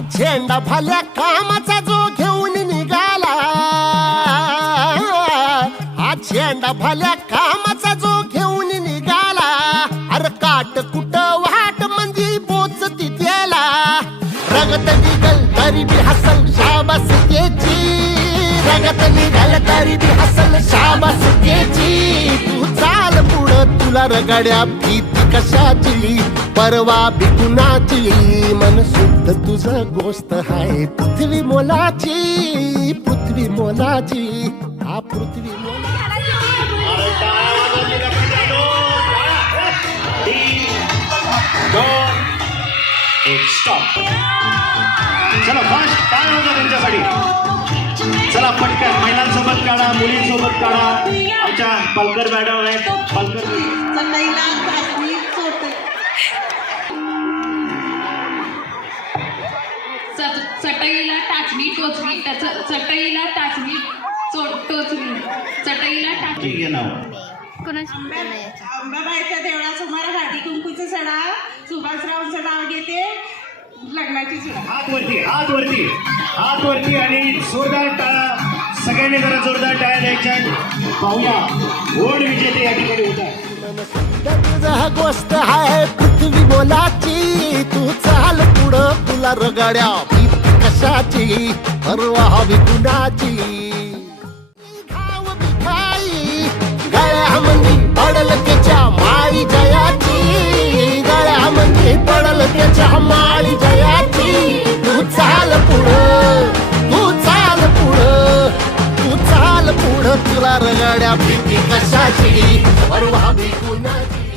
झेंडा फाल्या कामाचा जो घेऊन निघाला. हा झेंडा फाल्या कामाचा जो घेऊन निघाला. अरे काट कुट वाट म्हणजे बोच तिथेला. रगत निघल तरी बी हसल शाबास त्याची. रगत निघल तरी बी हसल शाबास त्याची. तू चाल पुढं तुला रगड्या भीती कशाची? परवा बिकुनाची कुणाची? शुद्ध तुझं गोष्ट आहे पृथ्वी मोलाची पृथ्वी मोलाची हा पृथ्वी मोला दोन एक स्टॉप चला फास्ट काय होतं त्यांच्यासाठी चला पटकन महिलांसोबत काढा मुलींसोबत काढा आमच्या पालकर मॅडम आहेत पालकर चटईला टाचणी टोचणी त्याचं चटईला टाचणी चो- टोचणी चटईला टाचणी. अंबाबाईच्या देवळासमोर हळदी कुंकूचा सडा सुभाषरावांचं नाव घेते. लग्नाची सुद्धा हात वरती हात वरती. हात वरती आणि जोरदार टाळा. सगळ्यांनी जरा जोरदार टाळ्या द्यायच्या. पाहूया. गोड विजेते या ठिकाणी तुझा गोष्ट आहे पृथ्वी मोलाची. तू चाल पुढं तुला रगड्या. कशाची परवा हवी कुणाची घाव भिकाई, गळ्यामध्ये पडल त्याच्या माळी जयाची. गळ्यामध्ये पडल त्याच्या माळी जयाची. तू चाल पुढं तू चाल पुढं तू चाल पुढं. तुला रगड्या भीती कशाची? परवा हवी कुणाची